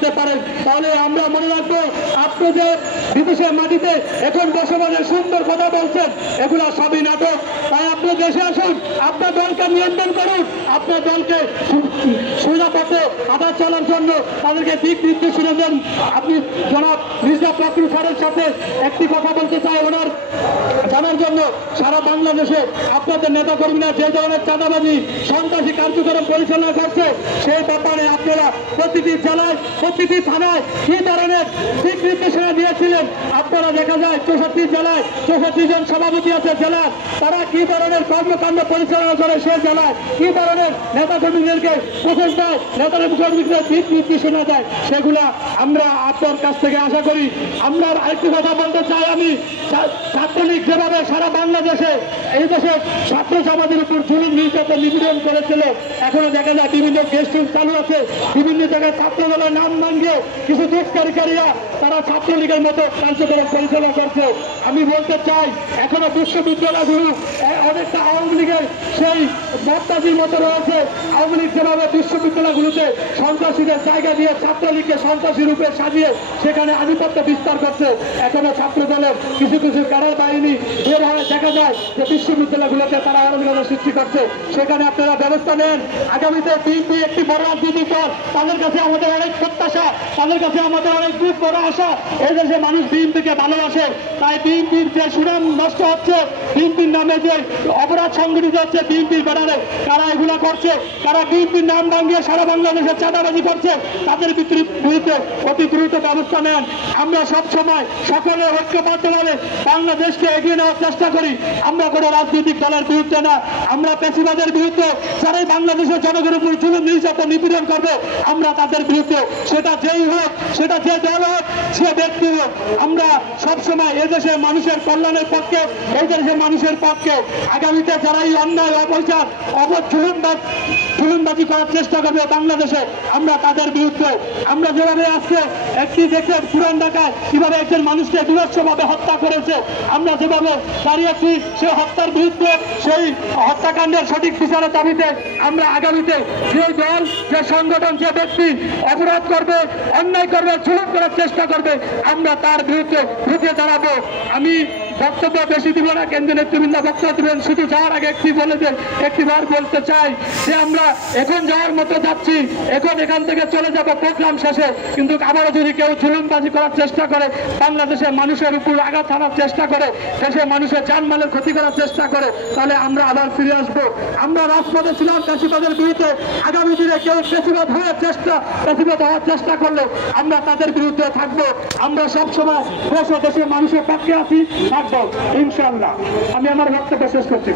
করতে পারেন, তাহলে আমরা মনে রাখবো আপনাদের বিদেশের মাটিতে এখন বসবাসের সুন্দর কথা বলছেন, এগুলা সবই নাটক। তাই আপনি দেশে আসুন, আপনার দলকে নিয়ন্ত্রণ করুন, আপনার দলকে সোজা পথে আবার চলার জন্য তাদেরকে দিক নির্দেশনা দেন। আপনি জনাব মির্জা ফখরুল স্যারের সাথে একটি কথা বলতে চাই, ওনার জানার জন্য সারা বাংলাদেশে আপনাদের নেতাকর্মীরা যে ধরনের চাঁদাবাজি সন্ত্রাসী কার্যক্রম পরিচালনা করছে, সেই ব্যাপারে আপনারা প্রতিটি জেলায় প্রতিটি থানায় কি ধরনের দিক নির্দেশনা দিয়েছিলেন, আপনারা দেখা যায় 64 জেলায় 64 জন সভাপতি আছে জেলার, তারা কি ধরনের কর্মকাণ্ড পরিচালনা করে সেই জেলায়, কি ধরনের নেতাকর্মীদেরকে প্রসেস দেয়, নেতাকর্মীদের দিক নির্দেশনা দেয়, সেগুলা আমরা আপনার কাছ থেকে আশা করি। আমরা আরেকটি কথা বলতে চাই, আমি ছাত্রলীগ যেভাবে সারা বাংলাদেশে এই দেশে ছাত্র সমাজের উপর জুলুম নির্যাতন নিপীড়ন করেছিল, এখনো দেখা যায় বিভিন্ন গেস্ট হাউস চালু আছে, বিভিন্ন জায়গায় ছাত্র দলের নাম ভাঙিয়ে কিছু দুষ্কারীকারীরা তারা ছাত্রলীগের মতো কার্যক্রম পরিচালনা করছে। আমি বলতে চাই এখনো বিশ্ববিদ্যালয়গুলো অনেকটা আওয়ামী লীগের সেই মতাজির মতো রয়েছে। আওয়ামী লীগ যেভাবে বিশ্ববিদ্যালয়গুলোতে সন্ত্রাসীদের জায়গা দিয়ে ছাত্রলীগকে সন্ত্রাসী রূপে সাজিয়ে সেখানে আধিপত্য বিস্তার করছে, এখনো ছাত্র দলের কিছু কিছু ক্যাডার বাহিনী বের হয়ে দেখা যায় যে বিশ্ববিদ্যালয়গুলোতে তারা অরাজকতা সৃষ্টি করছে, সেখানে আপনারা ব্যবস্থা নেন। আগামীতে বিএনপি একটি বড় রাজনৈতিক দল, তাদের কাছে আমাদের অনেক প্রত্যাশা, তাদের কাছে আমাদের অনেক বুক বড় আশা, এই দেশে মানুষ বিএনপিকে ভালোবাসে। তাই বিএনপির যে সুনাম নষ্ট হচ্ছে, বিএনপির নামে যে অপরাধ সংগঠিত হচ্ছে বিএনপির ব্যানারে, কারা এগুলা করছে, কারা বিএনপির নাম ভাঙিয়ে সারা বাংলাদেশে চাঁদাবাজি করছে, তাদের বিরুদ্ধে অতি দ্রুত ব্যবস্থা নেন। আমরা সবসময় সকলে ঐক্যবদ্ধভাবে বাংলাদেশকে এগিয়ে নেওয়ার চেষ্টা করি। আমরা কোনো রাজনৈতিক দলের বিরুদ্ধে না, আমরা পেশিবাদের বিরুদ্ধে, যারাই বাংলাদেশের জনগণের উপর জুলুম নির্যাতন নিপীড়ন করবে আমরা তাদের বিরুদ্ধে, সেটা যেই হোক, সেটা যে দল হোক, সে ব্যক্তি হোক, আমরা সবসময় এদেশের মানুষের কল্যাণের পক্ষে, এই দেশের মানুষের পক্ষে। আগামীতে যারা এই অন্যায় অপচার জুলুমবাজি করার চেষ্টা করবে বাংলাদেশে, আমরা তাদের বিরুদ্ধে। আমরা যেভাবে আজকে একটি দেখে পুরান ঢাকায় কিভাবে একজন মানুষকে বিভৎসভাবে হত্যা করেছে, আমরা যেভাবে দাঁড়িয়েছি সে হত্যার বিরুদ্ধে, সেই হত্যাকাণ্ডের সঠিক বিচারের দাবিতে আমরা আগামীতে যে দল, যে সংগঠন, যে ব্যক্তি অপরাধ করবে, অন্যায় করবে, জুলুম করার চেষ্টা করবে, আমরা তার বিরুদ্ধে রুখে দাঁড়াবো। আমি বক্তব্য বেশি দিব না, কেন্দ্রীয় নেতৃবৃন্দ বক্তব্য দিবেন, শুধু যাওয়ার আগে একটিবার বলতে চাই যে আমরা এখন যাওয়ার মতো যাচ্ছি, এখন এখান থেকে চলে যাব প্রোগ্রাম শেষে, কিন্তু আবারও যদি কেউ জুলুমবাজি করার চেষ্টা করে, বাংলাদেশের মানুষের উপর আঘাত হানার চেষ্টা করে, দেশের মানুষের জানমালের ক্ষতি করার চেষ্টা করে, তাহলে আমরা আবার ফিরে আসবো। আমরা রাজপথে ছিলাম পেশিবাদের বিরুদ্ধে, আগামী দিনে কেউ পেশিবাদ হওয়ার চেষ্টা করলে আমরা তাদের বিরুদ্ধে থাকবো। আমরা সবসময় দেশের মানুষের পক্ষে আছি, থাকবো ইনশাআল্লাহ। আমি আমার বক্তব্য শেষ করছি।